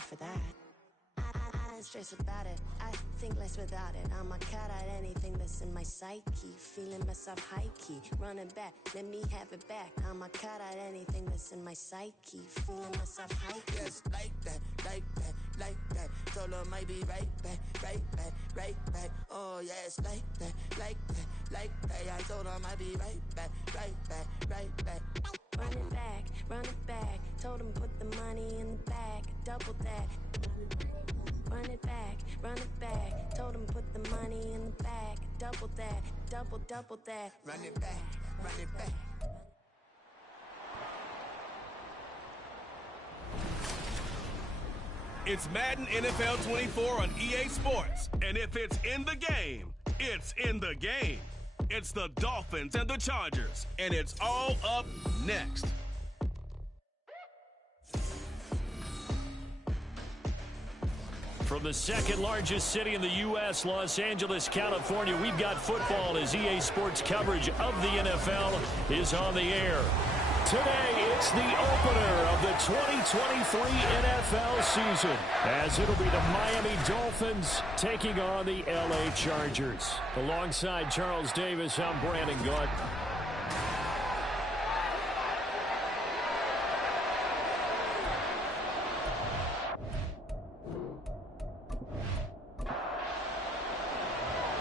for that. I don't stress about it, I think less without it. I'ma cut out anything that's in my psyche. Feeling myself high-key, running back, let me have it back. I'ma cut out anything that's in my psyche. Feeling myself high-key. Yes, like that, like that, like that. Told her might be right back, right back, right back. Oh yes, like that, like that, like that. I told her might be right back, right back, right back. Run it back, told him put the money in the bag, double that. Run it back, told him put the money in the bag, double that, double that. Run it back, run it back. It's Madden NFL 24 on EA Sports, and if it's in the game, it's in the game. It's the Dolphins and the Chargers, and it's all up next. From the second largest city in the U.S., Los Angeles, California, we've got football as EA Sports coverage of the NFL is on the air. Today, it's the opener of the 2023 NFL season, as it'll be the Miami Dolphins taking on the L.A. Chargers. Alongside Charles Davis, I'm Brandon Gart.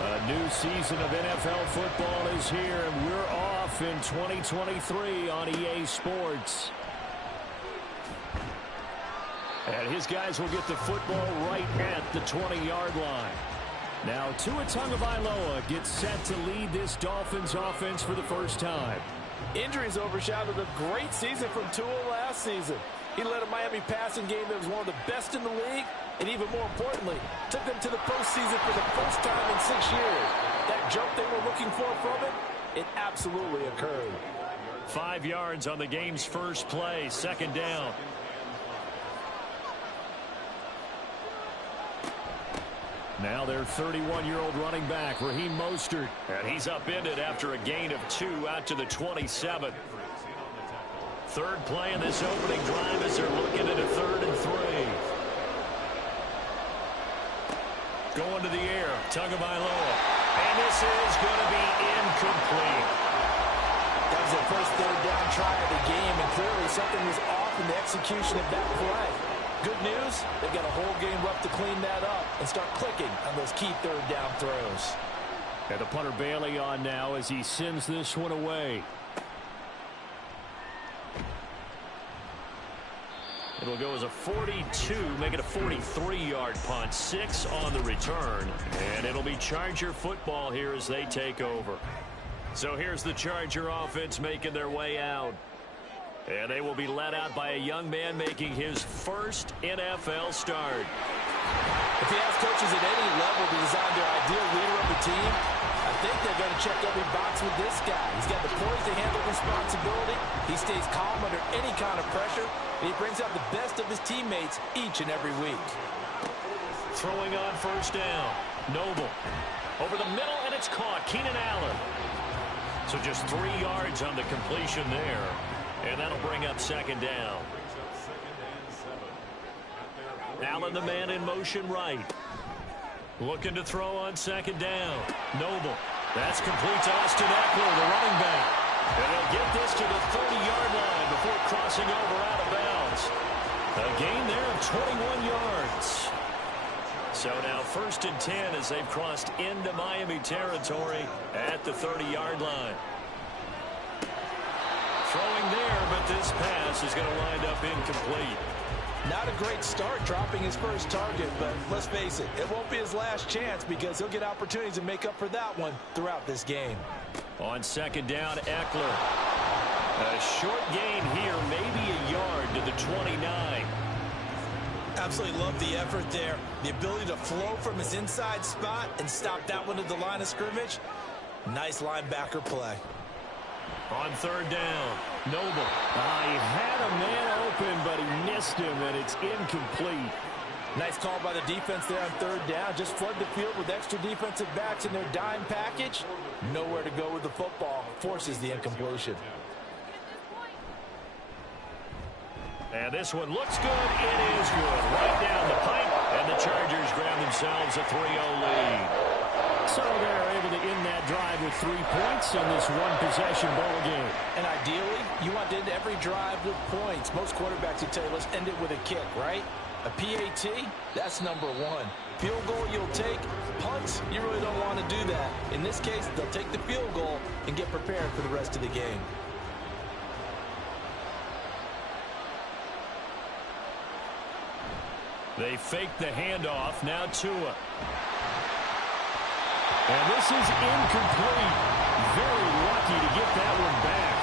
A new season of NFL football is here, and we're off in 2023 on EA Sports. And his guys will get the football right at the 20-yard line. Now, Tua Tagovailoa gets set to lead this Dolphins offense for the first time. Injuries overshadowed a great season from Tua last season. He led a Miami passing game that was one of the best in the league, and even more importantly, took them to the postseason for the first time in 6 years. That jump they were looking for from him, it absolutely occurred. 5 yards on the game's first play, second down. Now their 31-year-old running back, Raheem Mostert, and he's upended after a gain of 2 out to the 27. Third play in this opening drive as they're looking at a 3rd and 3. Going to the air, Tagovailoa. And this is going to be incomplete. That was the first 3rd down try of the game, and clearly something was off in the execution of that play. Good news, they've got a whole game left to clean that up and start clicking on those key 3rd down throws. And the punter Bailey on now as he sends this one away. It'll go as a 42, make it a 43-yard punt, 6 on the return, and it'll be Charger football here as they take over. So here's the Charger offense making their way out, and they will be led out by a young man making his first NFL start. If you ask coaches at any level to design their ideal leader of the team, I think they're going to check every box with this guy. He's got the poise to handle responsibility. He stays calm under any kind of pressure. And he brings out the best of his teammates each and every week. Throwing on first down. Noble. Over the middle, and it's caught. Keenan Allen. So just 3 yards on the completion there. And that'll bring up second down. Allen, the man in motion right. Looking to throw on second down. Noble. That's complete to Austin Eckler, the running back. And he'll get this to the 30-yard line before crossing over out of bounds. A gain there of 21 yards. So now 1st and 10 as they've crossed into Miami territory at the 30-yard line. Throwing there, but this pass is going to wind up incomplete. Not a great start dropping his first target, but let's face it, it won't be his last chance because he'll get opportunities to make up for that one throughout this game. On second down, Eckler. A short gain here, maybe a yard to the 29. Absolutely love the effort there. The ability to flow from his inside spot and stop that one at the line of scrimmage. Nice linebacker play. On third down, Noble. He had a man open, but he missed him, and it's incomplete. Nice call by the defense there on third down. Just flood the field with extra defensive backs in their dime package. Nowhere to go with the football. Forces the incompletion. And this one looks good. It is good. Right down a 3-0 lead. So they're able to end that drive with 3 points in this one-possession ball game. And ideally, you want to end every drive with points. Most quarterbacks would tell you, let's end it with a kick, right? A PAT, that's number 1. Field goal you'll take. Punts, you really don't want to do that. In this case, they'll take the field goal and get prepared for the rest of the game. They fake the handoff. Now Tua. And this is incomplete. Very lucky to get that one back.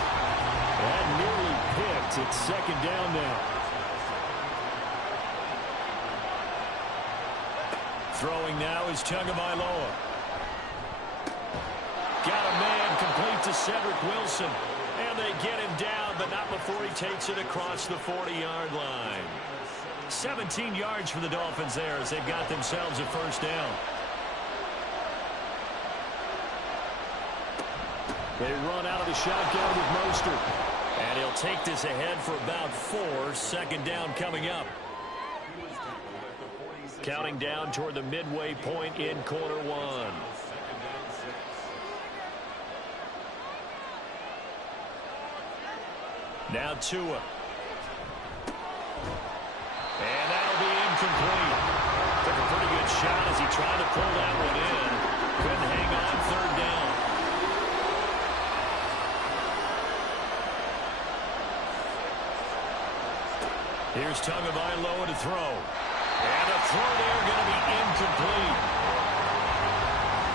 That nearly picked. It's second down now. Throwing now is Tagovailoa. Got a man complete to Cedric Wilson. And they get him down, but not before he takes it across the 40-yard line. 17 yards for the Dolphins there as they've got themselves a first down. They run out of the shotgun with Mostert. And he'll take this ahead for about 4. Second down coming up. Counting down toward the midway point in quarter 1. Now Tua. And that'll be incomplete. Took a pretty good shot as he tried to pull that one in. Couldn't hang on. Third down. Here's Tagovailoa to throw. And a throw there going to be incomplete.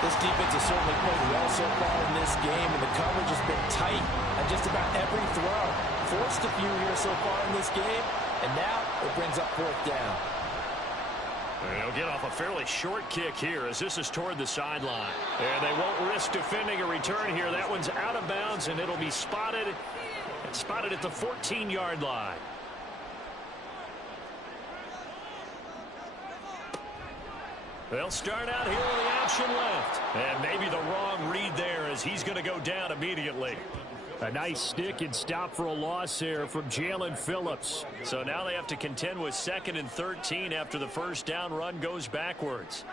This defense has certainly played well so far in this game, and the coverage has been tight at just about every throw. Forced a few here so far in this game, and now it brings up fourth down. They'll get off a fairly short kick here as this is toward the sideline. And they won't risk defending a return here. That one's out of bounds, and it'll be spotted at the 14-yard line. They'll start out here with the option left. And maybe the wrong read there as he's going to go down immediately. A nice stick and stop for a loss there from Jalen Phillips. So now they have to contend with 2nd and 13 after the first down run goes backwards.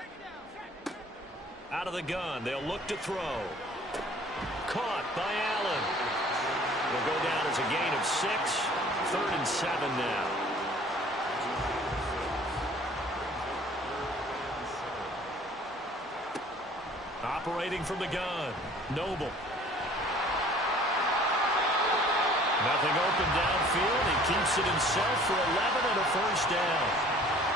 Out of the gun, they'll look to throw. Caught by Allen. Will go down as a gain of 6. 3rd and 7 now. Operating from the gun, Noble. Nothing open downfield. He keeps it himself for 11 and a first down.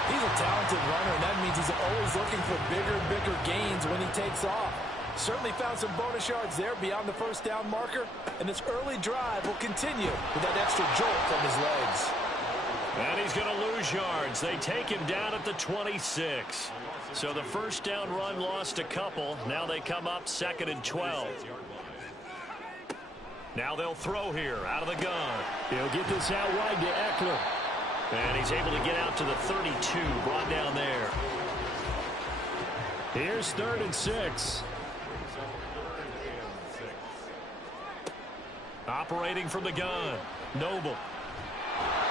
He's a talented runner, and that means he's always looking for bigger and bigger gains when he takes off. Certainly found some bonus yards there beyond the first down marker, and this early drive will continue with that extra jolt from his legs. And he's going to lose yards. They take him down at the 26. So the first down run lost a couple. Now they come up 2nd and 12. Now they'll throw here out of the gun. He'll get this out wide to Eckler. And he's able to get out to the 32, brought down there. Here's 3rd and 6. Operating from the gun, Noble.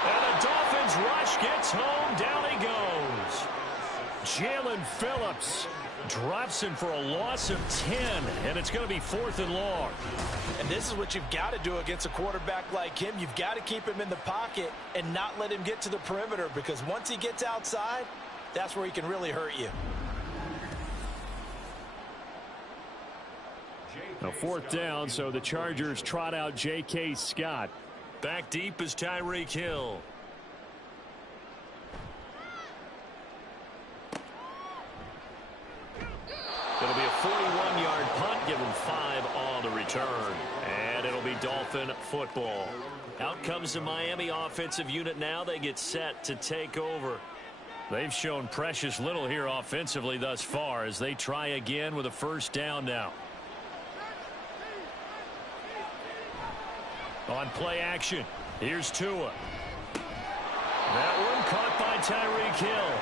And the Dolphins rush gets home. Down he goes. Jalen Phillips drops him for a loss of 10, and it's going to be 4th and long. And this is what you've got to do against a quarterback like him. You've got to keep him in the pocket and not let him get to the perimeter, because once he gets outside, that's where he can really hurt you. Now 4th down, so the Chargers trot out J.K. Scott. Back deep is Tyreek Hill. It'll be a 41-yard punt, give him 5 on the return. And it'll be Dolphin football. Out comes the Miami offensive unit now. They get set to take over. They've shown precious little here offensively thus far as they try again with a first down now. On play action, here's Tua. That one caught by Tyreek Hill.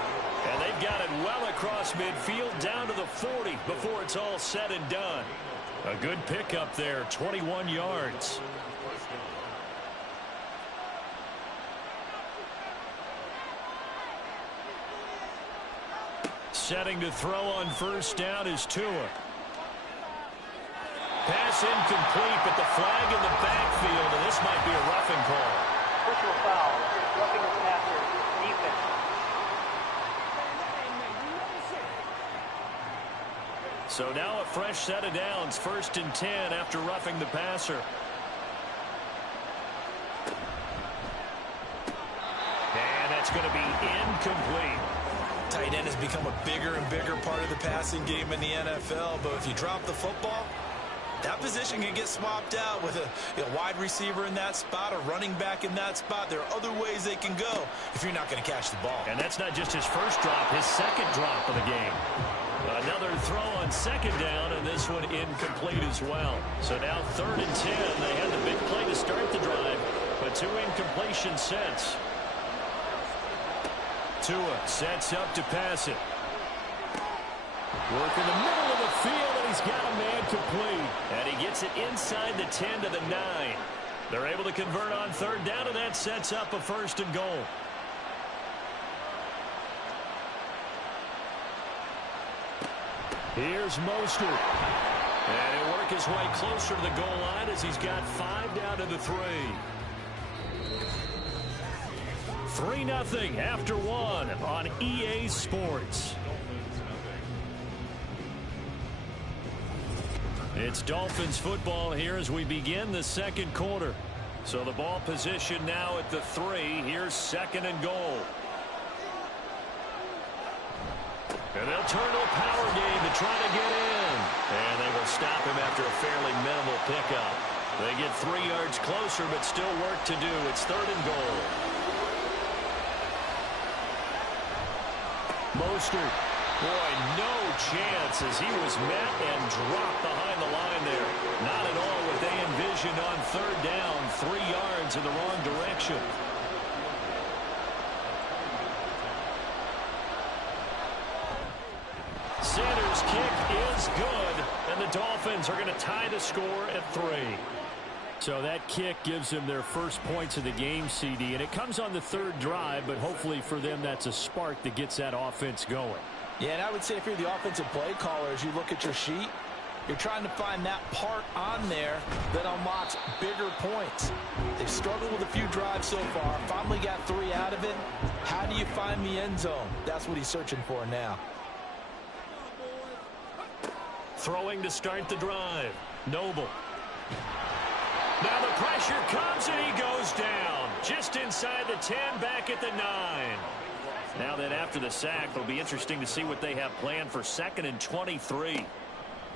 And they've got it well across midfield down to the 40 before it's all said and done. A good pickup there, 21 yards. Setting to throw on first down is Tua. Pass incomplete, but the flag in the backfield, and this might be a roughing call. Personal foul, roughing the passer, defense. So now a fresh set of downs, 1st and 10 after roughing the passer. And that's going to be incomplete. Tight end has become a bigger and bigger part of the passing game in the NFL, but if you drop the football, that position can get swapped out with a wide receiver in that spot, a running back in that spot. There are other ways they can go if you're not going to catch the ball. And that's not just his first drop, his second drop of the game. Another throw on 2nd down, and this one incomplete as well. So now 3rd and 10. They had the big play to start the drive, but 2 incompletions since. Tua sets up to pass it. Work in the middle of the field, and he's got a man complete. And he gets it inside the 10 to the 9. They're able to convert on 3rd down, and that sets up a 1st and goal. Here's Mostert. And he'll work his way closer to the goal line as he's got 5 down to the 3. 3-0 after 1 on EA Sports. It's Dolphins football here as we begin the 2nd quarter. So the ball position now at the 3. Here's 2nd and goal. And they'll turn to a power game to try to get in. And they will stop him after a fairly minimal pickup. They get 3 yards closer, but still work to do. It's 3rd and goal. Mostert. Boy, no chance as he was met and dropped behind the line there. Not at all what they envisioned on 3rd down. 3 yards in the wrong direction. Sanders' kick is good, and the Dolphins are going to tie the score at 3. So that kick gives them their first points of the game, CD, and it comes on the 3rd drive, but hopefully for them that's a spark that gets that offense going. Yeah, and I would say if you're the offensive play caller, as you look at your sheet, you're trying to find that part on there that unlocks bigger points. They've struggled with a few drives so far, finally got 3 out of it. How do you find the end zone? That's what he's searching for now. Throwing to start the drive. Noble. Now the pressure comes and he goes down. Just inside the 10, back at the 9. Now that after the sack, it'll be interesting to see what they have planned for 2nd and 23.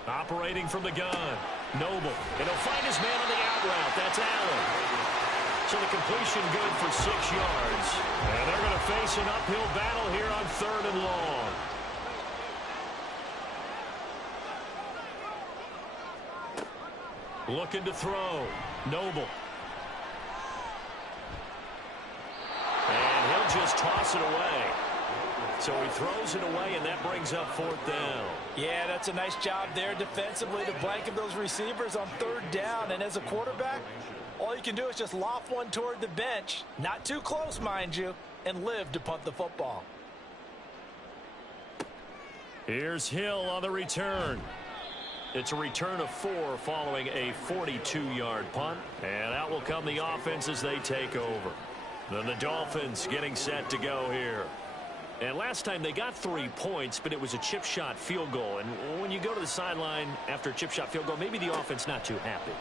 Operating from the gun. Noble. And he'll find his man on the out route. That's Allen. So the completion good for 6 yards. And they're going to face an uphill battle here on 3rd and long. Looking to throw. Noble. And he'll just toss it away. So he throws it away, and that brings up 4th down. Yeah, that's a nice job there defensively to blanket those receivers on 3rd down. And as a quarterback, all you can do is just loft one toward the bench, not too close, mind you, and live to punt the football. Here's Hill on the return. It's a return of 4 following a 42-yard punt. And out will come the offense as they take over. Then the Dolphins getting set to go here. And last time they got 3 points, but it was a chip shot field goal. And when you go to the sideline after a chip shot field goal, maybe the offense not too happy.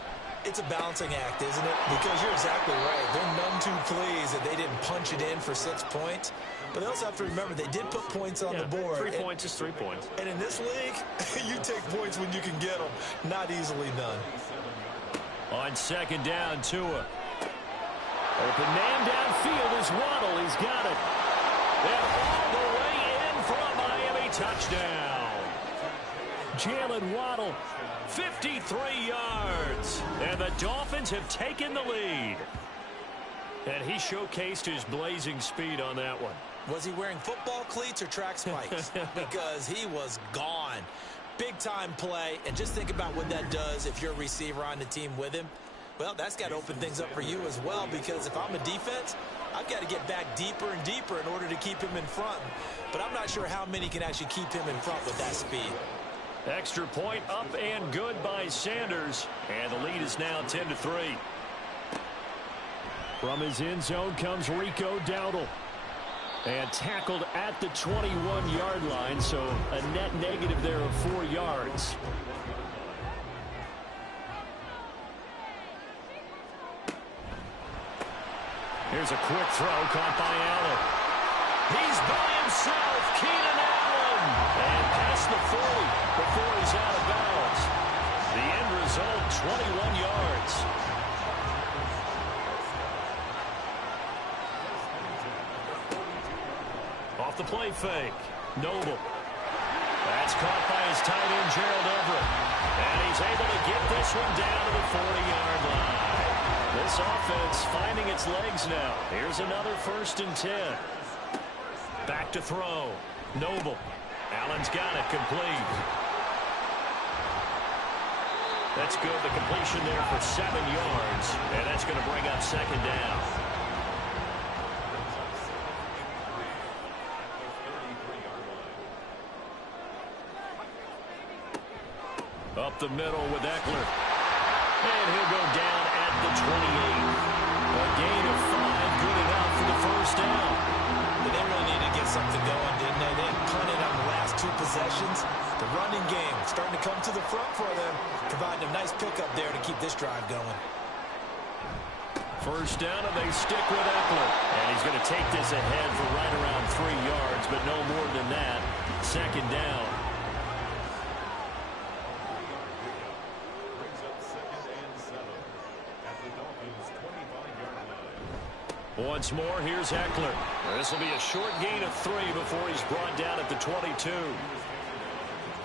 It's a balancing act, isn't it? Because you're exactly right. They're none too pleased that they didn't punch it in for 6 points. But they also have to remember they did put points on the board. 3 points is 3 points. And in this league, you take points when you can get them. Not easily done. On 2nd down, Tua. Open man downfield is Waddle. He's got it. And all the way in for a Miami touchdown. Jalen Waddle, 53 yards. And the Dolphins have taken the lead. And he showcased his blazing speed on that one. Was he wearing football cleats or track spikes? Because he was gone. Big-time play. And just think about what that does if you're a receiver on the team with him. Well, that's got to open things up for you as well, because if I'm a defense, I've got to get back deeper and deeper in order to keep him in front. but I'm not sure how many can actually keep him in front with that speed. Extra point up and good by Sanders. And the lead is now 10-3. From his end zone comes Rico Dowdle. And tackled at the 21-yard line, so a net negative there of 4 yards. Here's a quick throw caught by Allen. He's by himself, Keenan Allen. And past the 40 before he's out of bounds. The end result, 21 yards. Off the play fake. Noble. That's caught by his tight end, Gerald Everett. And he's able to get this one down to the 40-yard line. This offense finding its legs now. Here's another 1st and 10. Back to throw. Noble. Allen's got it complete. That's good. The completion there for 7 yards. And that's going to bring up 2nd down. Up the middle with Eckler. And he'll go down at the 28. A gain of 5, good enough for the 1st down. But they really needed to get something going, didn't they? They punted on the last 2 possessions. The running game starting to come to the front for them, providing a nice pickup there to keep this drive going. 1st down, and they stick with Eckler. And he's going to take this ahead for right around 3 yards, but no more than that. 2nd down. Once more, here's Eckler. This will be a short gain of 3 before he's brought down at the 22.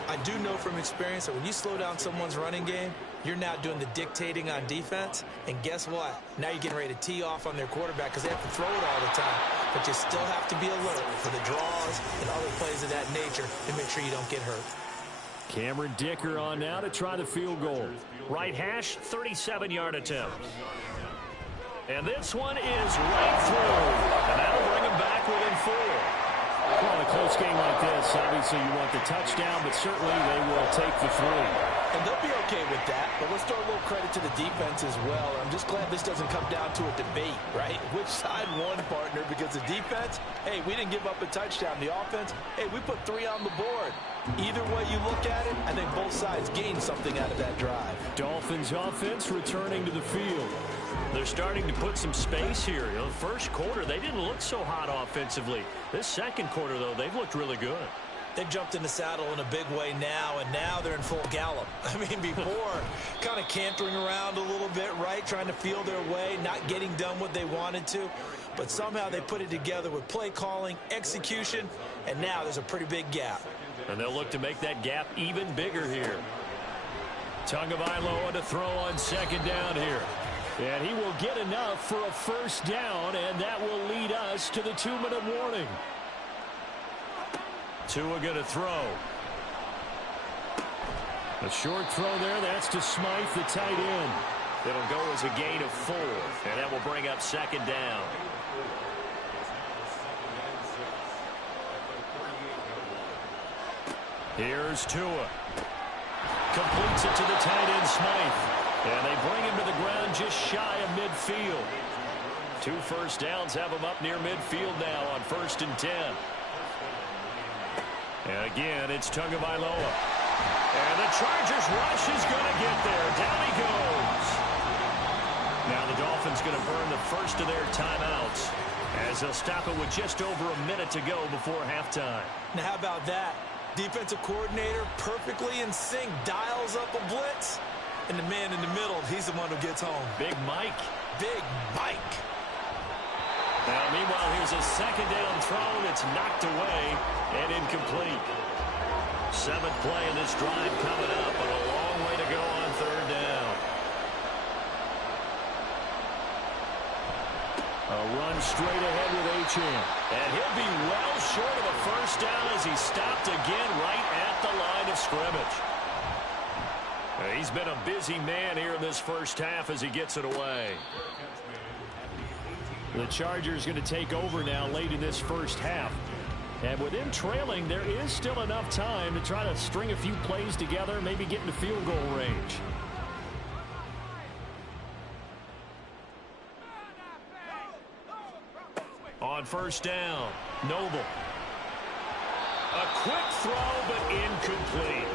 I do know from experience that when you slow down someone's running game, you're now doing the dictating on defense. And guess what? Now you're getting ready to tee off on their quarterback because they have to throw it all the time. But you still have to be alert for the draws and other plays of that nature to make sure you don't get hurt. Cameron Dicker on now to try the field goal. Right hash, 37-yard attempt. And this one is right through. And that'll bring him back within 4. Well, in a close game like this, obviously you want the touchdown, but certainly they will take the 3. And they'll be okay with that, but let's throw a little credit to the defense as well. I'm just glad this doesn't come down to a debate, right? Which side won, partner? Because the defense, hey, we didn't give up a touchdown. The offense, hey, we put 3 on the board. Either way you look at it, I think both sides gained something out of that drive. Dolphins offense returning to the field. They're starting to put some space here. You know, the first quarter, they didn't look so hot offensively. This second quarter, though, they've looked really good. They've jumped in the saddle in a big way now, and now they're in full gallop. I mean, before, kind of cantering around a little bit, right, trying to feel their way, not getting done what they wanted to. But somehow they put it together with play calling, execution, and now there's a pretty big gap. And they'll look to make that gap even bigger here. Tagovailoa to throw on 2nd down here. And he will get enough for a 1st down, and that will lead us to the 2-minute warning. Tua going to throw. A short throw there. That's to Smythe, the tight end. It'll go as a gain of 4, and that will bring up 2nd down. Here's Tua. Completes it to the tight end, Smythe. And they bring him to the ground just shy of midfield. 2 first downs have him up near midfield now on 1st and 10. And again, it's Tagovailoa. And the Chargers rush is going to get there. Down he goes. Now the Dolphins going to burn the first of their timeouts as they'll stop it with just over a minute to go before halftime. Now how about that? Defensive coordinator perfectly in sync, dials up a blitz. And the man in the middle, he's the one who gets home. Big Mike. Big Mike. Now, meanwhile, here's a 2nd down throw that's knocked away and incomplete. 7th play in this drive coming up, but a long way to go on 3rd down. A run straight ahead with Achane. And he'll be well short of a 1st down as he stopped again right at the line of scrimmage. He's been a busy man here in this 1st half as he gets it away. The Chargers going to take over now late in this 1st half. And with him trailing, there is still enough time to try to string a few plays together, maybe get into field goal range. On first down, Noble. A quick throw, but incomplete.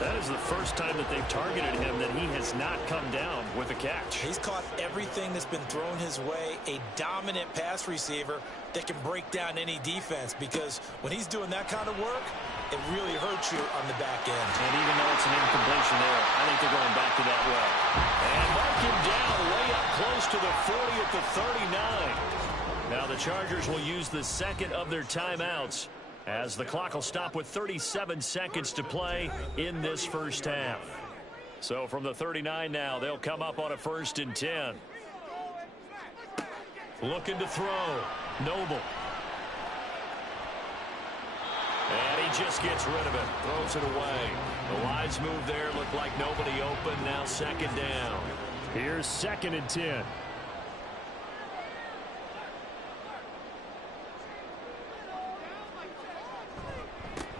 That is the first time that they've targeted him that he has not come down with a catch. He's caught everything that's been thrown his way. A dominant pass receiver that can break down any defense, because when he's doing that kind of work, it really hurts you on the back end. And even though it's an incompletion there, I think they're going back to that well. And mark him down way up close to the 40 at the 39. Now the Chargers will use the second of their timeouts, as the clock will stop with 37 seconds to play in this first half. So from the 39 now, they'll come up on a 1st and 10. Looking to throw. Noble. And he just gets rid of it. Throws it away. The wise move there. Looked like nobody open. Now 2nd down. Here's 2nd and 10.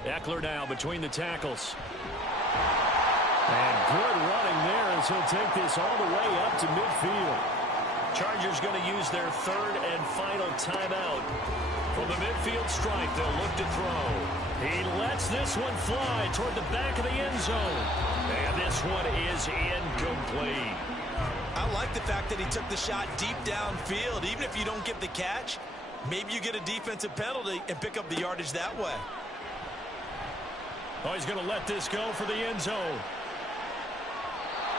Eckler now between the tackles. And good running there as he'll take this all the way up to midfield. Chargers going to use their 3rd and final timeout. From the midfield stripe, they'll look to throw. He lets this one fly toward the back of the end zone. And this one is incomplete. I like the fact that he took the shot deep downfield. Even if you don't get the catch, maybe you get a defensive penalty and pick up the yardage that way. Oh, he's going to let this go for the end zone.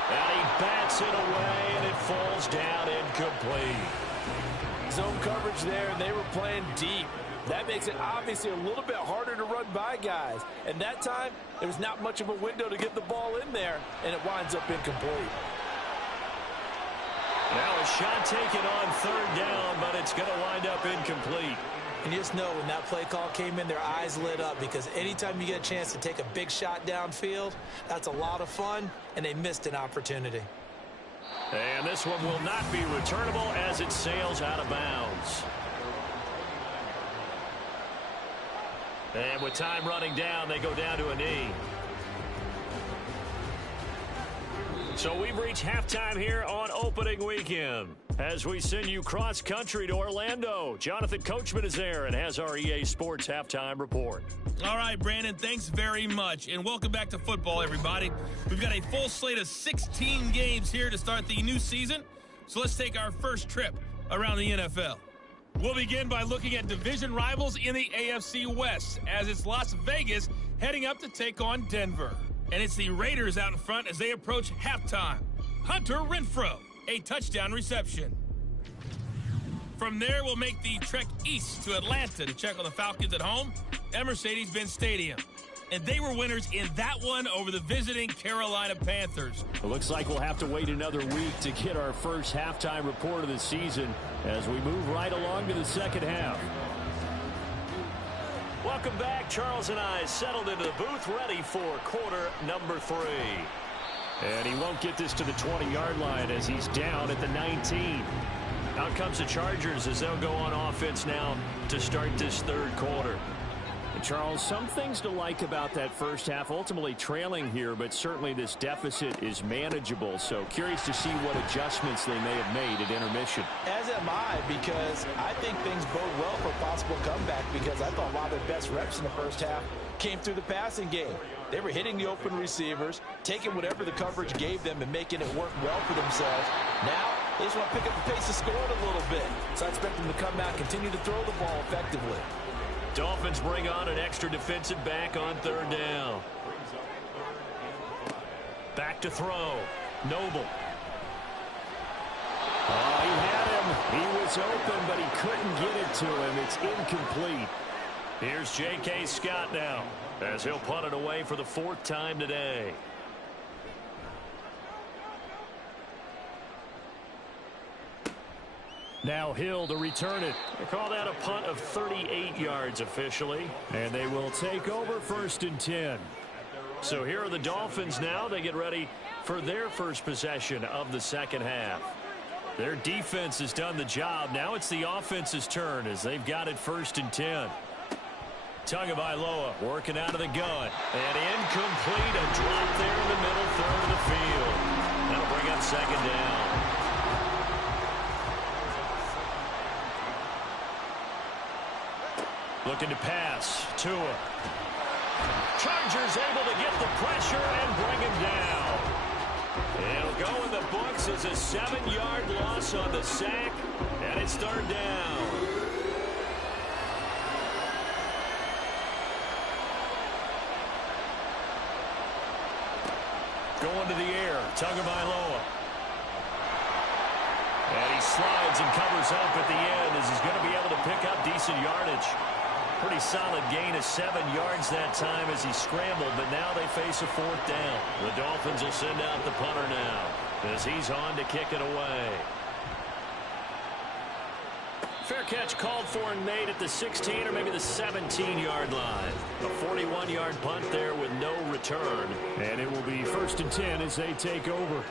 And he bats it away, and it falls down incomplete. Zone coverage there, and they were playing deep. That makes it obviously a little bit harder to run by guys. And that time, there was not much of a window to get the ball in there, and it winds up incomplete. Now a shot taken on 3rd down, but it's going to wind up incomplete. And you just know when that play call came in, their eyes lit up, because anytime you get a chance to take a big shot downfield, that's a lot of fun, and they missed an opportunity. And this one will not be returnable as it sails out of bounds. And with time running down, they go down to a knee. So we've reached halftime here on opening weekend as we send you cross-country to Orlando. Jonathan Coachman is there and has our EA Sports halftime report. All right, Brandon, thanks very much. And welcome back to football, everybody. We've got a full slate of 16 games here to start the new season. So let's take our first trip around the NFL. We'll begin by looking at division rivals in the AFC West, as it's Las Vegas heading up to take on Denver. And it's the Raiders out in front as they approach halftime. Hunter Renfrow, a touchdown reception. From there, we'll make the trek east to Atlanta to check on the Falcons at home at Mercedes-Benz Stadium. And they were winners in that one over the visiting Carolina Panthers. It looks like we'll have to wait another week to get our first halftime report of the season as we move right along to the second half. Welcome back. Charles and I settled into the booth, ready for quarter number 3. And he won't get this to the 20-yard line as he's down at the 19. Out comes the Chargers as they'll go on offense now to start this 3rd quarter. And Charles, some things to like about that first half, ultimately trailing here, but certainly this deficit is manageable. So curious to see what adjustments they may have made at intermission. As am I, because I think things bode well for a possible comeback, because I thought a lot of their best reps in the first half came through the passing game. They were hitting the open receivers, taking whatever the coverage gave them and making it work well for themselves. Now, they just want to pick up the pace of scoring a little bit. So I expect them to come out, continue to throw the ball effectively. Dolphins bring on an extra defensive back on 3rd down. Back to throw. Noble. Oh, he had him. He was open, but he couldn't get it to him. It's incomplete. Here's J.K. Scott now as he'll punt it away for the 4th time today. Now Hill to return it. They call that a punt of 38 yards officially. And they will take over 1st and 10. So here are the Dolphins now. They get ready for their first possession of the second half. Their defense has done the job. Now it's the offense's turn as they've got it 1st and 10. Tagovailoa working out of the gun. And incomplete. A drop there in the middle third of the field. That'll bring up second down. Looking to pass. Tua. Chargers able to get the pressure and bring him down. It'll go in the books as a 7-yard loss on the sack, and it's third down. Going to the air, Tagovailoa. And he slides and covers up at the end as he's going to be able to pick up decent yardage. Pretty solid gain of 7 yards that time as he scrambled, but now they face a fourth down. The Dolphins will send out the punter now as he's on to kick it away. Fair catch called for and made at the 16 or maybe the 17-yard line. A 41-yard punt there with no return. And it will be 1st and 10 as they take over.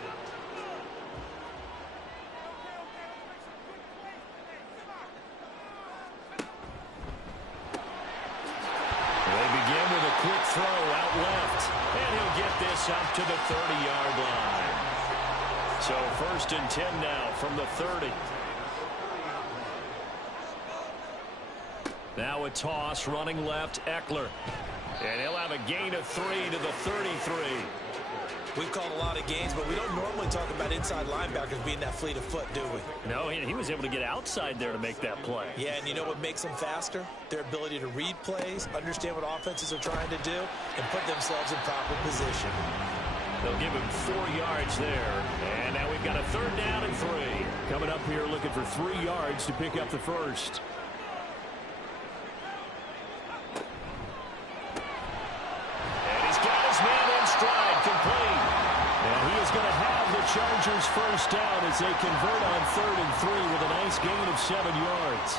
Quick throw out left, and he'll get this up to the 30-yard line. So 1st and 10 now from the 30. Now a toss running left, Eckler. And he'll have a gain of 3 to the 33. We've called a lot of games, but we don't normally talk about inside linebackers being that fleet of foot, do we? No, he was able to get outside there to make that play. Yeah, and you know what makes them faster? Their ability to read plays, understand what offenses are trying to do, and put themselves in proper position. They'll give him 4 yards there. And now we've got a third down and 3. Coming up here looking for 3 yards to pick up the first. And he's got his man in stride, complete. And he is going to have the Chargers first down as they convert on 3rd and 3 with a nice gain of 7 yards.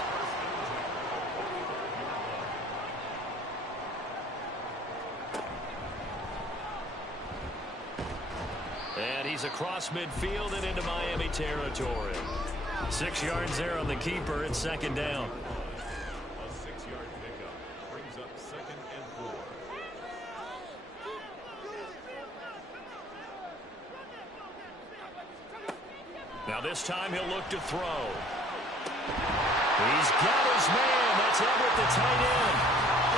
And he's across midfield and into Miami territory. 6 yards there on the keeper at 2nd down. A 6-yard pickup brings up 2nd and 4. Now this time he'll look to throw. He's got his man. That's Everett, the tight end.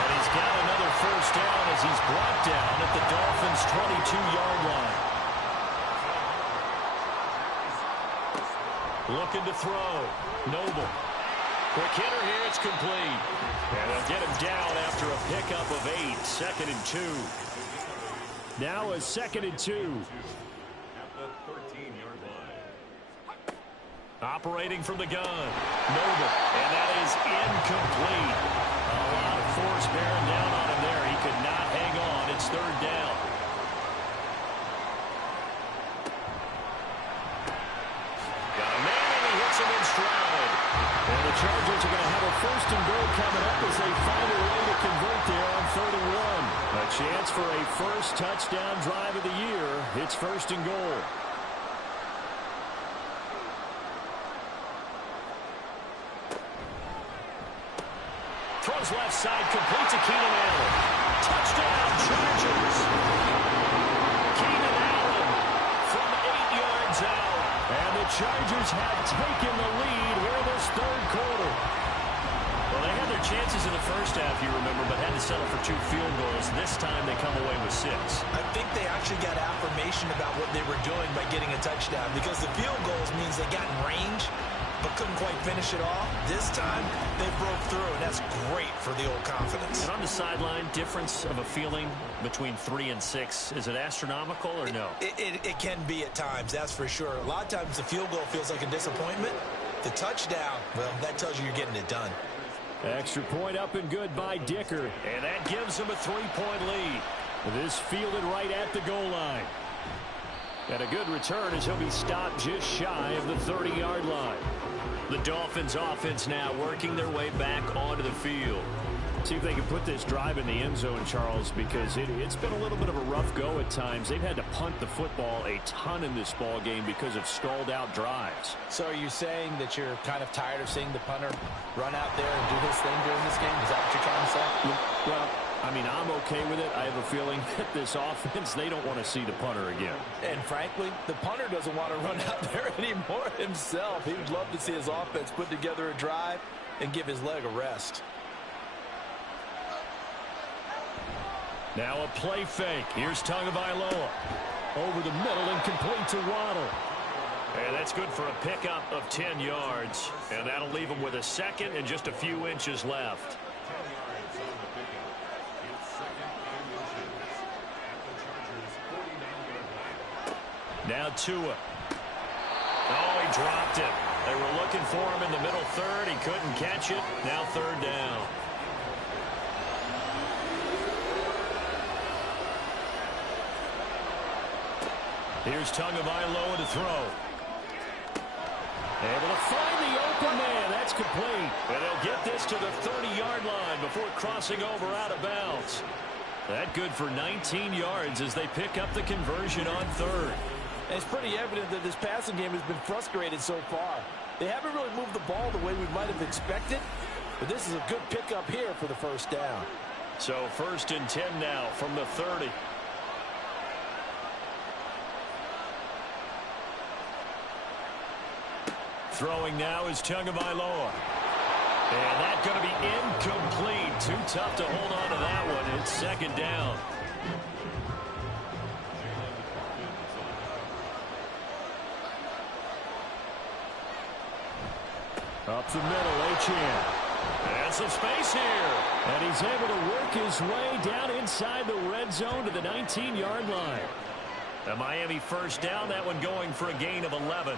And he's got another first down as he's brought down at the Dolphins' 22-yard line. Looking to throw. Noble. Quick hitter here. It's complete. And they'll get him down after a pickup of 8. 2nd and 2. Now a 2nd and 2. At the 13-yard line. Operating from the gun. Noble. And that is incomplete. A lot of force bearing down on him there. He could not hang on. It's 3rd down. Got a man and he hits him in stride. And the Chargers are going to have a 1st and goal coming up as they find a way to convert there on 3rd and 1. A chance for a first touchdown drive of the year. It's 1st and goal. Throws left side, complete to Keenan Allen. Touchdown, Chargers. Keenan Allen from 8 yards out. And the Chargers have taken the lead here in this 3rd quarter. Well, they had their chances in the first half, you remember, but had to settle for 2 field goals. This time they come away with 6. I think they actually got affirmation about what they were doing by getting a touchdown, because the field goals means they got in range but couldn't quite finish it off. This time, they broke through, and that's great for the old confidence. And on the sideline, difference of a feeling between 3 and 6, is it astronomical or no? It can be at times, that's for sure. A lot of times the field goal feels like a disappointment. The touchdown, well, that tells you you're getting it done. Extra point up and good by Dicker. And that gives him a 3-point lead. This fielded right at the goal line. And a good return as he'll be stopped just shy of the 30-yard line. The Dolphins offense now working their way back onto the field. See if they can put this drive in the end zone, Charles, because it's been a little bit of a rough go at times. They've had to punt the football a ton in this ball game because of stalled-out drives. So are you saying that you're kind of tired of seeing the punter run out there and do his thing during this game? Is that what you're trying to say? Well, I mean, I'm okay with it. I have a feeling that this offense, they don't want to see the punter again. And frankly, the punter doesn't want to run out there anymore himself. He would love to see his offense put together a drive and give his leg a rest. Now a play fake. Here's Tagovailoa. Over the middle and complete to Waddle. And that's good for a pickup of 10 yards. And that'll leave him with a second and just a few inches left. Now Tua. Oh, he dropped it. They were looking for him in the middle third. He couldn't catch it. Now third down. Here's Tagovailoa to throw. Able to find the open man. That's complete. And they'll get this to the 30-yard line before crossing over out of bounds. That good for 19 yards as they pick up the conversion on third. And it's pretty evident that this passing game has been frustrated so far. They haven't really moved the ball the way we might have expected, but this is a good pickup here for the first down. So first and 10 now from the 30. Throwing now is Tagovailoa. And that's going to be incomplete. Too tough to hold on to that one. It's second down. Up the middle, Achane. And some space here. And he's able to work his way down inside the red zone to the 19-yard line. A Miami first down, that one going for a gain of 11.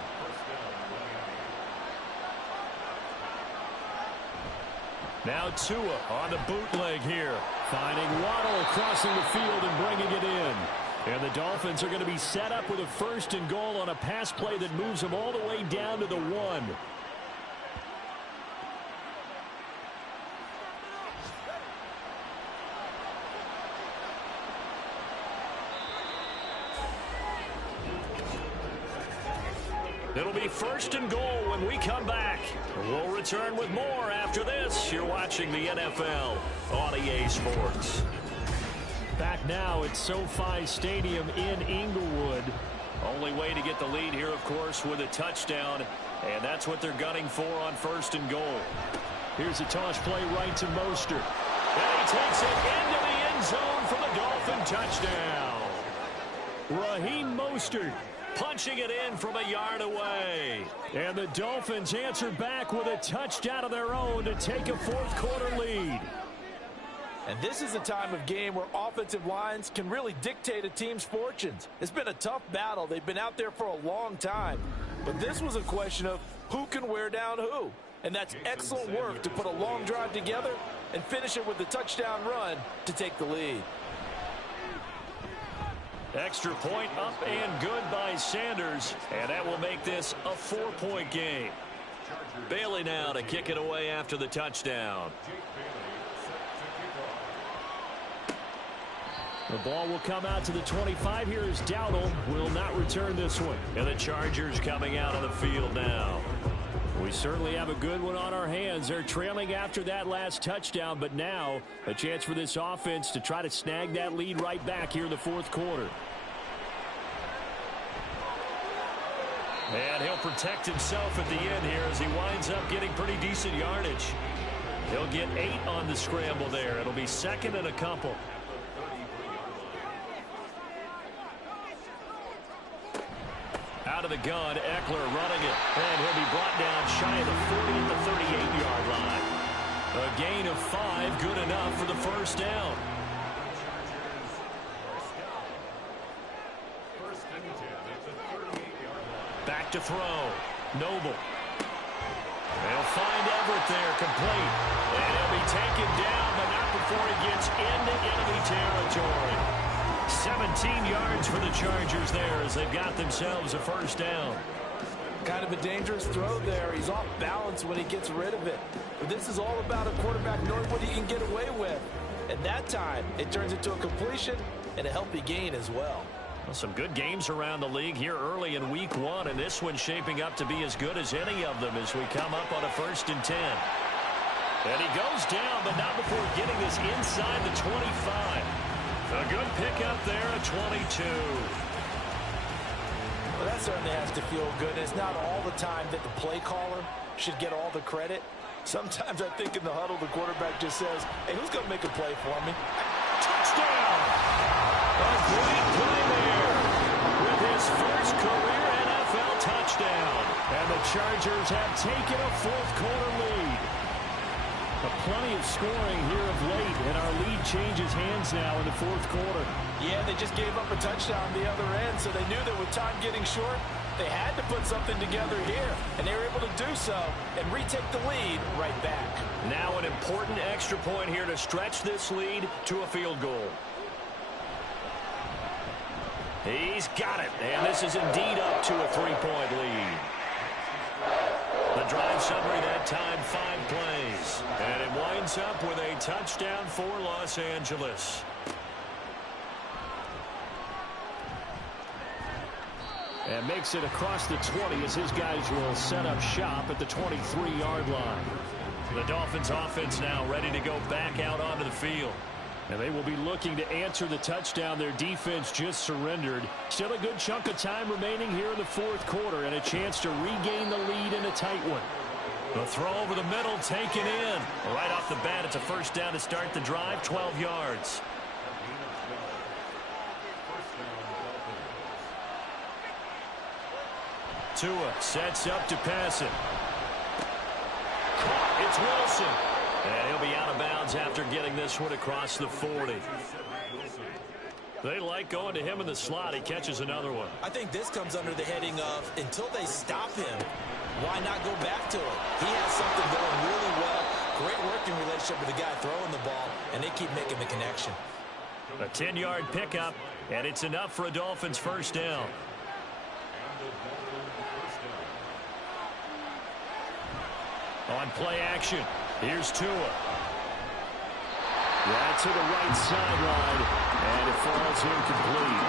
Now Tua on the bootleg here. Finding Waddle crossing the field and bringing it in. And the Dolphins are going to be set up with a first and goal on a pass play that moves them all the way down to the 1. It'll be first and goal when we come back. We'll return with more after this. You're watching the NFL on EA Sports. Back now at SoFi Stadium in Inglewood. Only way to get the lead here, of course, with a touchdown. And that's what they're gunning for on first and goal. Here's a toss play right to Mostert. And he takes it into the end zone for the Dolphin touchdown. Raheem Mostert punching it in from a yard away. And the Dolphins answer back with a touchdown of their own to take a fourth-quarter lead. And this is a time of game where offensive lines can really dictate a team's fortunes. It's been a tough battle. They've been out there for a long time. But this was a question of who can wear down who. And that's excellent work to put a long drive together and finish it with the touchdown run to take the lead. Extra point up and good by Sanders. And that will make this a 4-point game. Bailey now to kick it away after the touchdown. The ball will come out to the 25 here as Dowdle will not return this one. And the Chargers coming out of the field now. We certainly have a good one on our hands. They're trailing after that last touchdown, but now a chance for this offense to try to snag that lead right back here in the fourth quarter. And he'll protect himself at the end here as he winds up getting pretty decent yardage. He'll get 8 on the scramble there. It'll be second and a couple. Out of the gun, Eckler running it. And he'll be brought down shy of the 40 at the 38-yard line. A gain of 5, good enough for the first down. Back to throw. Noble. They'll find Everett there, complete. And he'll be taken down, but not before he gets into enemy territory. 17 yards for the Chargers there as they've got themselves a first down. Kind of a dangerous throw there. He's off balance when he gets rid of it. But this is all about a quarterback knowing what he can get away with. At that time, it turns into a completion and a healthy gain as well. Well, some good games around the league here early in week 1, and this one's shaping up to be as good as any of them as we come up on a 1st and 10. And he goes down, but not before getting this inside the 25. A good pickup there at 22. Well, that certainly has to feel good. It's not all the time that the play caller should get all the credit. Sometimes I think in the huddle, the quarterback just says, hey, who's going to make a play for me? Touchdown! A great play there with his first career NFL touchdown. And the Chargers have taken a 4th quarter lead. Plenty of scoring here of late, and our lead changes hands now in the 4th quarter. Yeah, they just gave up a touchdown on the other end, so they knew that with time getting short, they had to put something together here, and they were able to do so and retake the lead right back. Now an important extra point here to stretch this lead to a field goal. He's got it, and this is indeed up to a 3-point lead. The drive summary that time, 5 plays. And it winds up with a touchdown for Los Angeles. And makes it across the 20 as his guys will set up shop at the 23-yard line. The Dolphins offense now ready to go back out onto the field. And they will be looking to answer the touchdown their defense just surrendered. Still a good chunk of time remaining here in the 4th quarter and a chance to regain the lead in a tight one. The throw over the middle taken in. Right off the bat, it's a 1st down to start the drive, 12 yards. Tua sets up to pass it. Caught, it's Wilson. And he'll be out of bounds after getting this one across the 40. They like going to him in the slot. He catches another one. I think this comes under the heading of until they stop him, why not go back to it? He has something going really well. Great working relationship with the guy throwing the ball, and they keep making the connection. A 10-yard pickup, and it's enough for a Dolphins 1st down. On play action, here's Tua. Right to the right sideline, and it falls incomplete.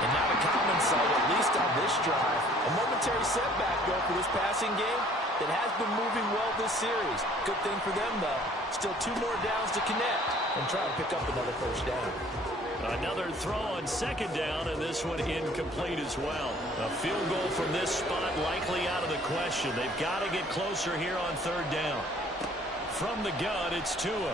And not a common sight, at least on this drive. A momentary setback, though, for this passing game that has been moving well this series. Good thing for them, though. Still 2 more downs to connect and try to pick up another 1st down. Another throw on 2nd down, and this one incomplete as well. A field goal from this spot likely out of the question. They've got to get closer here on 3rd down. From the gun, it's Tua.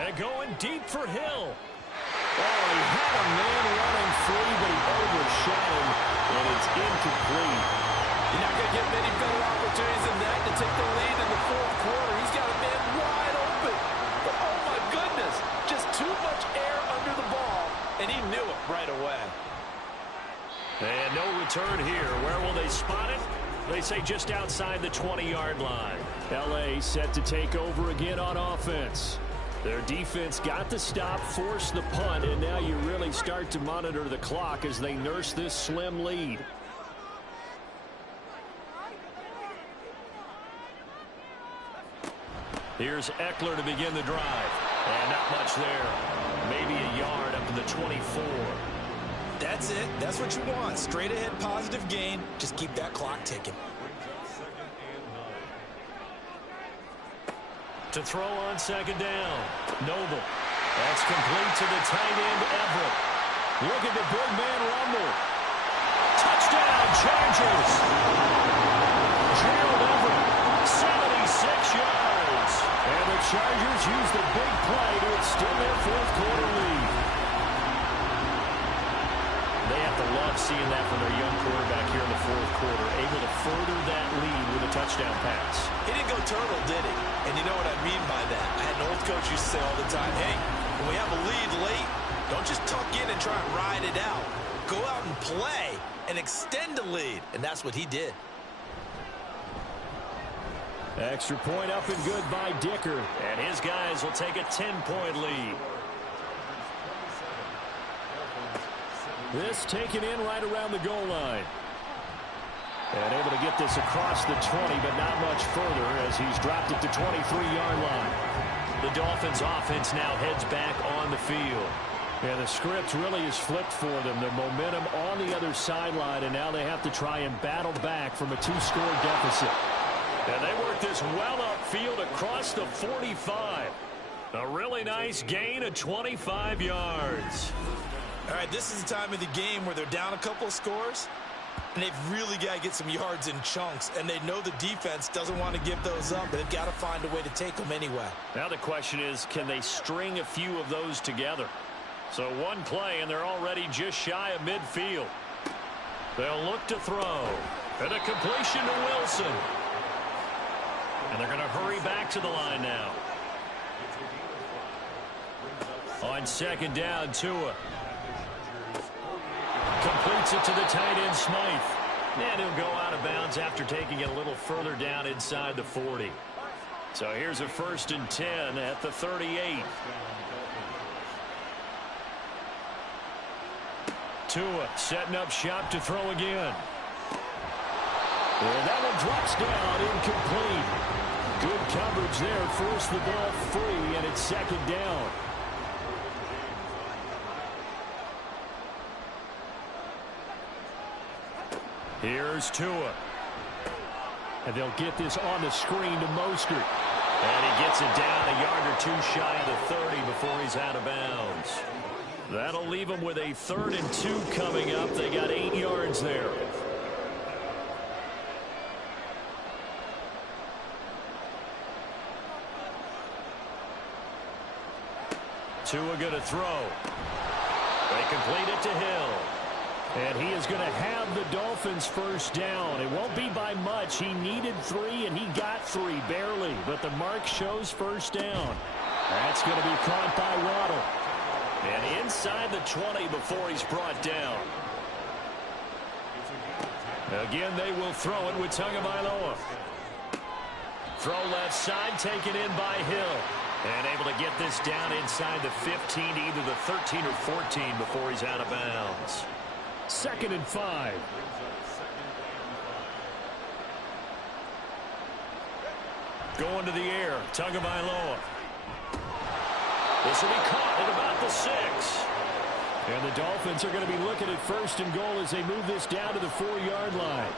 And going deep for Hill. Oh, he had a man running free, but he overshot him, and it's incomplete. You're not going to get many better opportunities than that to take the lead in the 4th quarter. He's got a man wide open. But, oh, my goodness, just too much air under the ball, and he knew it right away. And no return here. Where will they spot it? They say just outside the 20-yard line. L.A. set to take over again on offense. Their defense got the stop, forced the punt, and now you really start to monitor the clock as they nurse this slim lead. Here's Eckler to begin the drive. And not much there. Maybe a yard up to the 24. That's it. That's what you want. Straight ahead positive gain. Just keep that clock ticking. To throw on 2nd down. Noble. That's complete to the tight end, Everett. Look at the big man rumble. Touchdown, Chargers. Gerald Everett, 76 yards. And the Chargers use the big play to extend their 4th quarter lead. They have to love seeing that from their young quarterback here in the 4th quarter, able to further that lead with a touchdown pass. He didn't go turtle, did he? And you know what I mean by that. I had an old coach used to say all the time, hey, when we have a lead late, don't just tuck in and try and ride it out. Go out and play and extend the lead. And that's what he did. Extra point up and good by Dicker. And his guys will take a 10-point lead. This taken in right around the goal line. And able to get this across the 20, but not much further as he's dropped it to 23-yard line. The Dolphins offense now heads back on the field. Yeah, the script really is flipped for them. The momentum on the other sideline, and now they have to try and battle back from a 2-score deficit. And they work this well upfield across the 45. A really nice gain of 25 yards. All right, this is the time of the game where they're down a couple of scores, and they've really got to get some yards in chunks, and they know the defense doesn't want to give those up, but they've got to find a way to take them anyway. Now the question is, can they string a few of those together? So one play, and they're already just shy of midfield. They'll look to throw. And a completion to Wilson. And they're going to hurry back to the line now. On second down, Tua. Completes it to the tight end, Smythe. And he'll go out of bounds after taking it a little further down inside the 40. So here's a 1st and 10 at the 38. Tua setting up shop to throw again. And that one drops down, incomplete. Good coverage there, forced the ball free, and it's second down. Here's Tua. And they'll get this on the screen to Mostert. And he gets it down a yard or two shy of the 30 before he's out of bounds. That'll leave them with a 3rd and 2 coming up. They got 8 yards there. Tua going to throw. They complete it to Hill. And he is going to have the Dolphins first down. It won't be by much. He needed 3, and he got 3, barely. But the mark shows first down. That's going to be caught by Waddle. And inside the 20 before he's brought down. Again, they will throw it with Tagovailoa. Throw left side, taken in by Hill. And able to get this down inside the 15, either the 13 or 14 before he's out of bounds. 2nd and 5. Going to the air, Tagovailoa. This will be caught at about the 6. And the Dolphins are going to be looking at 1st and goal as they move this down to the 4-yard line.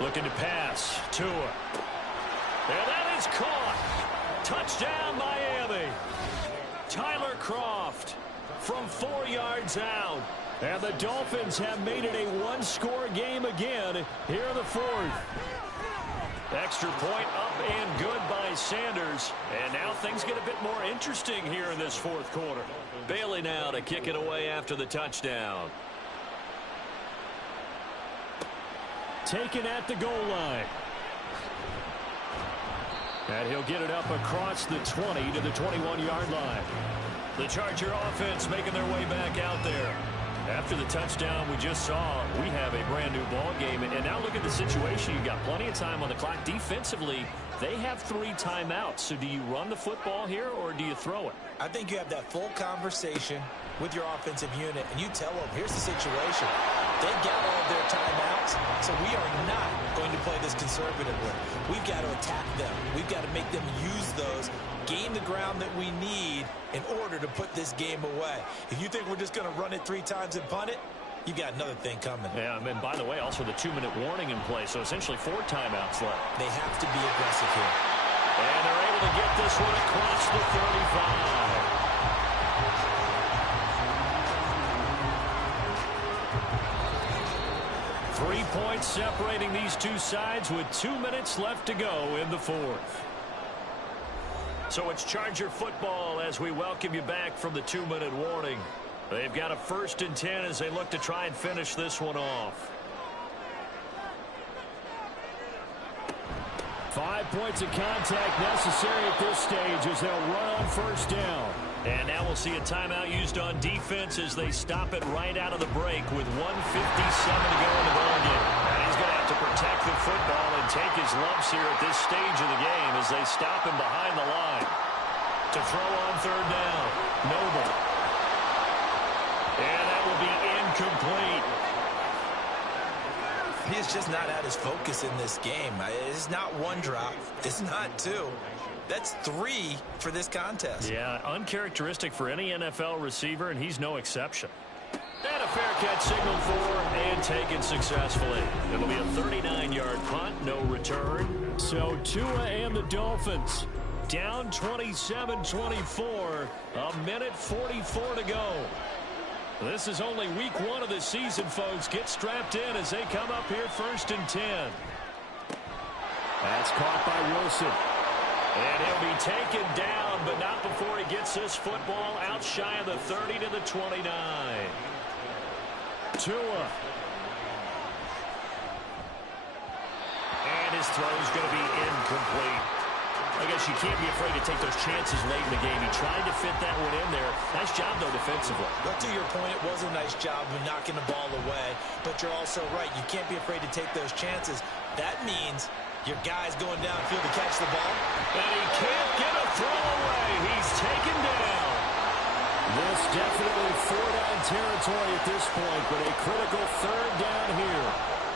Looking to pass. Tua. And that is caught. Touchdown, Miami. Tyler Kroft from 4 yards out. And the Dolphins have made it a 1-score game again here in the 4th. Extra point up and good by Sanders. And now things get a bit more interesting here in this 4th quarter. Bailey now to kick it away after the touchdown. Taken at the goal line. And he'll get it up across the 20 to the 21-yard line. The Charger offense making their way back out there. After the touchdown we just saw, we have a brand new ball game. And now look at the situation. You've got plenty of time on the clock. Defensively, they have 3 timeouts. So do you run the football here or do you throw it? I think you have that full conversation with your offensive unit, and you tell them, here's the situation. They've got all of their timeouts, so we are not going to play this conservatively. We've got to attack them. We've got to make them use those, gain the ground that we need in order to put this game away. If you think we're just going to run it 3 times and punt it, you've got another thing coming. Yeah, and by the way, also the 2-minute warning in play, so essentially 4 timeouts left. They have to be aggressive here. And they're able to get this one across the 35. 3 points separating these two sides with 2 minutes left to go in the 4th. So it's Charger football as we welcome you back from the 2-minute warning. They've got a 1st and 10 as they look to try and finish this one off. 5 points of contact necessary at this stage as they'll run on 1st down. And now we'll see a timeout used on defense as they stop it right out of the break with 1:57 to go in the ballgame. And he's going to have to protect the football and take his lumps here at this stage of the game as they stop him behind the line. To throw on 3rd down, Noble. And that will be incomplete. he is just not at his focus in this game. It's not one drop. It's not two. That's 3 for this contest. Yeah, uncharacteristic for any NFL receiver, and he's no exception. And a fair catch signaled for and taken successfully. It'll be a 39-yard punt, no return. So Tua and the Dolphins down 27-24, a minute 44 to go. This is only week 1 of the season, folks. Get strapped in as they come up here 1st and 10. That's caught by Wilson. And he'll be taken down, but not before he gets this football out shy of the 30 to the 29. Tua. And his throw's going to be incomplete. I guess you can't be afraid to take those chances late in the game. He tried to fit that one in there. Nice job, though, defensively. But to your point, it was a nice job of knocking the ball away. But you're also right. You can't be afraid to take those chances. That means your guy's going downfield to catch the ball. And he can't get a throw away. He's taken down. This definitely 4-down territory at this point, but a critical 3rd down here.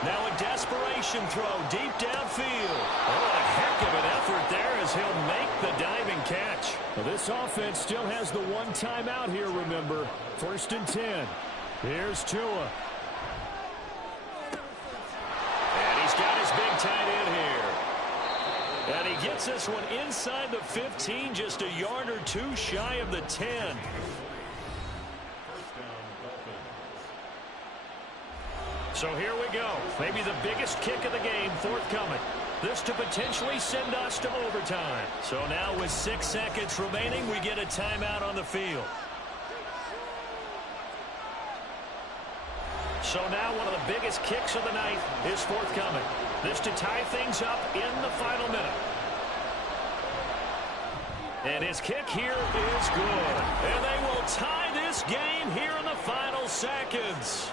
Now a desperation throw deep downfield. Oh, a heck of an effort there as he'll make the diving catch. Well, this offense still has the 1 timeout here, remember. 1st and 10. Here's Tua. And he's got his big tight end here. And he gets this one inside the 15, just a yard or 2 shy of the 10. So here we go. Maybe the biggest kick of the game forthcoming. This to potentially send us to overtime. So now with 6 seconds remaining, we get a timeout on the field. So now one of the biggest kicks of the night is forthcoming. This to tie things up in the final minute. And his kick here is good. And they will tie this game here in the final seconds.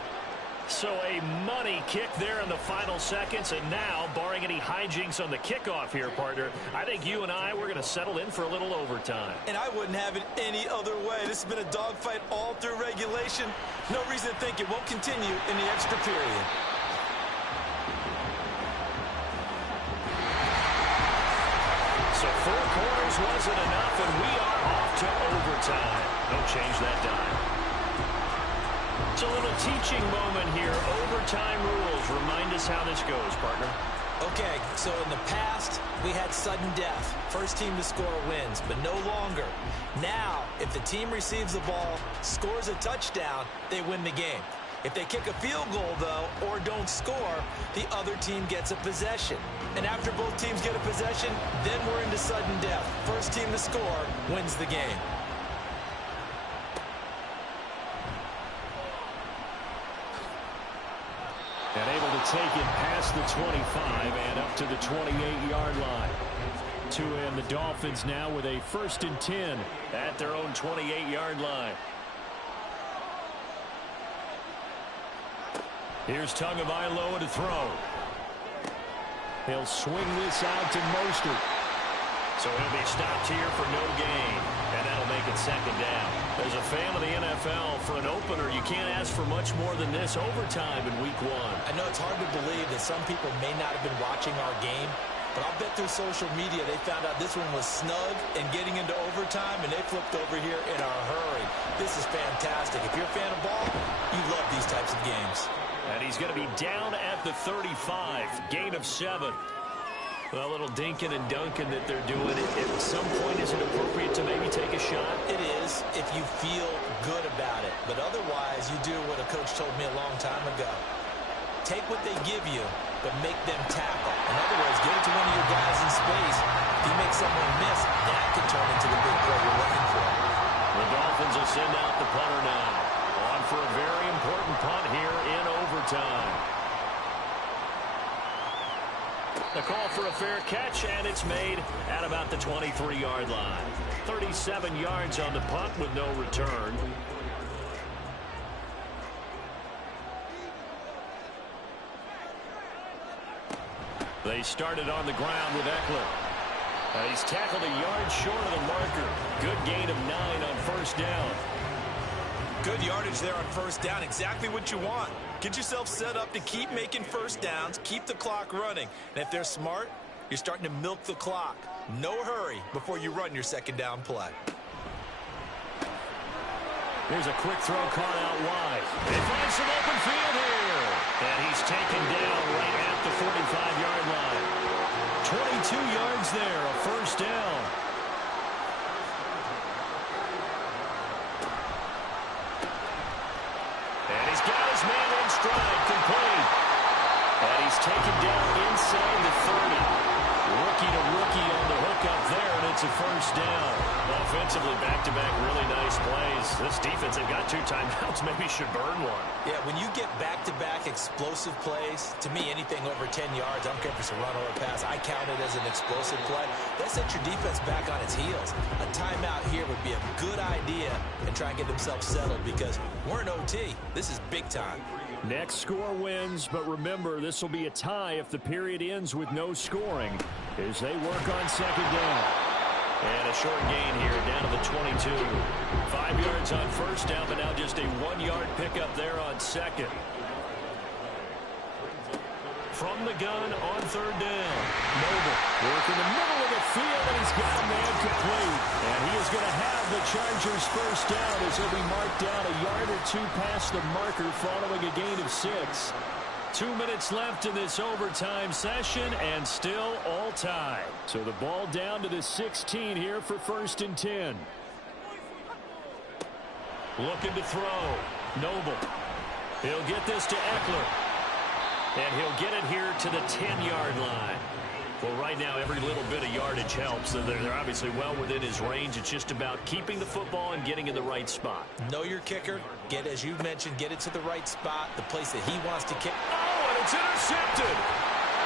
So a money kick there in the final seconds, and now, barring any hijinks on the kickoff here, partner, I think you and I, we're going to settle in for a little overtime. And I wouldn't have it any other way. This has been a dogfight all through regulation. No reason to think it won't continue in the extra period. So 4 quarters wasn't enough, and we are off to overtime. Don't change that dime. It's a little teaching moment here. Overtime rules. Remind us how this goes, partner. Okay, so in the past, we had sudden death. First team to score wins, but no longer. Now, if the team receives the ball, scores a touchdown, they win the game. If they kick a field goal, though, or don't score, the other team gets a possession. And after both teams get a possession, then we're into sudden death. First team to score wins the game. And able to take it past the 25 and up to the 28-yard line. Tua and the Dolphins now with a 1st and 10 at their own 28-yard line. Here's Tagovailoa to throw. He'll swing this out to Mostert. So he'll be stopped here for no gain. And that'll make it 2nd down. As a fan of the NFL, for an opener, you can't ask for much more than this overtime in week 1. I know it's hard to believe that some people may not have been watching our game, but I'll bet through social media they found out this one was snug and getting into overtime, and they flipped over here in a hurry. This is fantastic. If you're a fan of ball, you love these types of games. And he's going to be down at the 35, gain of 7. A little dinking and dunking that they're doing. At some point, is it appropriate to maybe take a shot? It is if you feel good about it. But otherwise, you do what a coach told me a long time ago. Take what they give you, but make them tackle. In other words, get it to one of your guys in space. If you make someone miss, that can turn into the big play you're looking for. The Dolphins will send out the punter now. On for a very important punt here in overtime. The call for a fair catch, and it's made at about the 23-yard line. 37 yards on the punt with no return. They started on the ground with Eckler. He's tackled a yard short of the marker. Good gain of 9 on 1st down. Good yardage there on 1st down. Exactly what you want. Get yourself set up to keep making first downs, keep the clock running. And if they're smart, you're starting to milk the clock. No hurry before you run your second down play. Here's a quick throw caught out wide. They find some open field here. And he's taken down right at the 45-yard line. 22 yards there, a first down. And he's got his man in stride, complete. And he's taken down inside the 30. Rookie to rookie on the hook up there, and it's a first down. Offensively, back-to-back really nice plays. This defense, they've got 2 timeouts, maybe should burn one. Yeah, when you get back-to-back explosive plays, to me, anything over 10 yards, I don't care if it's a run or a pass, I count it as an explosive play. That sets your defense back on its heels. A timeout here would be a good idea and try and get themselves settled because we're in OT. This is big time. Next score wins, but remember, this will be a tie if the period ends with no scoring as they work on second down. And a short gain here down to the 22. 5 yards on first down, but now just a 1-yard pickup there on second. From the gun on third down. Noble work in the middle of the field, and he's got a man complete. And he is going to have the Chargers first down as he'll be marked down a yard or 2 past the marker following a gain of 6. 2 minutes left in this overtime session, and still all tied. So the ball down to the 16 here for 1st and 10. Looking to throw. Noble. He'll get this to Eckler. And he'll get it here to the 10-yard line. Well, right now, every little bit of yardage helps. They're obviously well within his range. It's just about keeping the football and getting in the right spot. Know your kicker. Get, as you mentioned, get it to the right spot, the place that he wants to kick. Oh, and it's intercepted.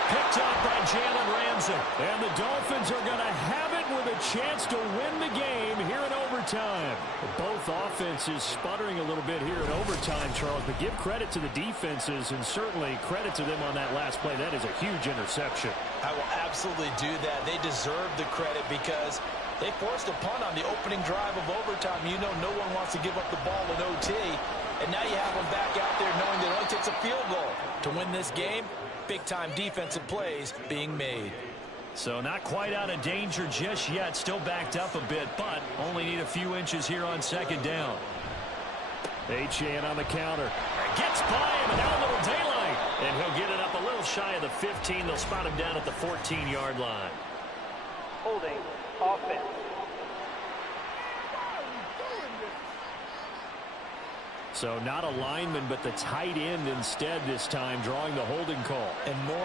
Picked up by Jalen Ramsey. And the Dolphins are going to have it with a chance to win the game here in overtime. Both offenses sputtering a little bit here in overtime, Charles, but give credit to the defenses and certainly credit to them on that last play. That is a huge interception. I will absolutely do that. They deserve the credit because they forced a punt on the opening drive of overtime. You know no one wants to give up the ball in OT. And now you have them back out there knowing that it only takes a field goal to win this game. Big-time defensive plays being made. So not quite out of danger just yet. Still backed up a bit, but only need a few inches here on second down. Achane on the counter. Gets by him, and now a little daylight. And he'll get it up a little shy of the 15. They'll spot him down at the 14-yard line. Holding offense. So not a lineman, but the tight end instead this time, drawing the holding call. And more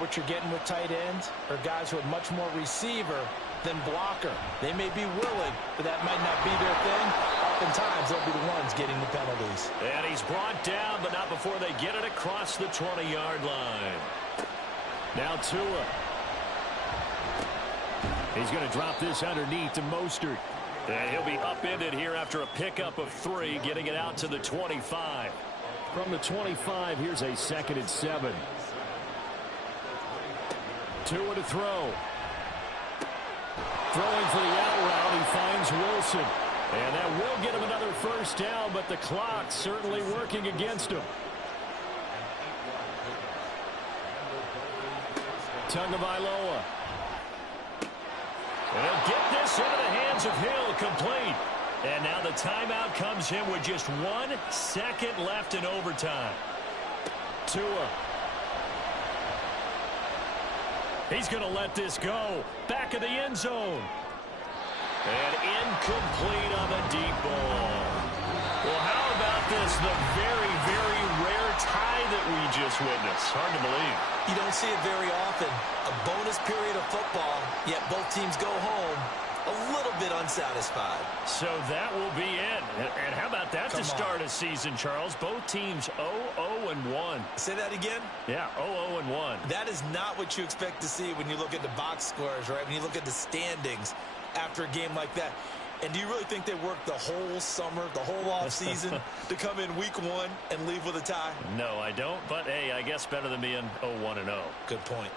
what you're getting with tight ends are guys who are much more receiver than blocker. They may be willing, but that might not be their thing. Oftentimes, they'll be the ones getting the penalties. And he's brought down, but not before they get it across the 20-yard line. Now Tua. He's going to drop this underneath to Mostert. And he'll be upended here after a pickup of 3, getting it out to the 25. From the 25, here's a 2nd and 7. Tua to throw. Throwing for the out route, he finds Wilson. And that will get him another first down, but the clock certainly working against him. Tagovailoa. And he'll get this into the hands of Hill, complete. And now the timeout comes in with just 1 second left in overtime. Tua. He's going to let this go. Back of the end zone. And incomplete on the deep ball. Well, how about this? The very, very rare tie that we just witnessed. Hard to believe. You don't see it very often. A bonus period of football, yet both teams go home a little bit unsatisfied. So that will be it. And how about that to start a season, Charles? Both teams 0-0-1. Say that again? Yeah, 0-0-1. That is not what you expect to see when you look at the box scores, right? When you look at the standings after a game like that. And do you really think they worked the whole summer, the whole offseason to come in week 1 and leave with a tie? No, I don't. But, hey, I guess better than being 0-1-0. Good point.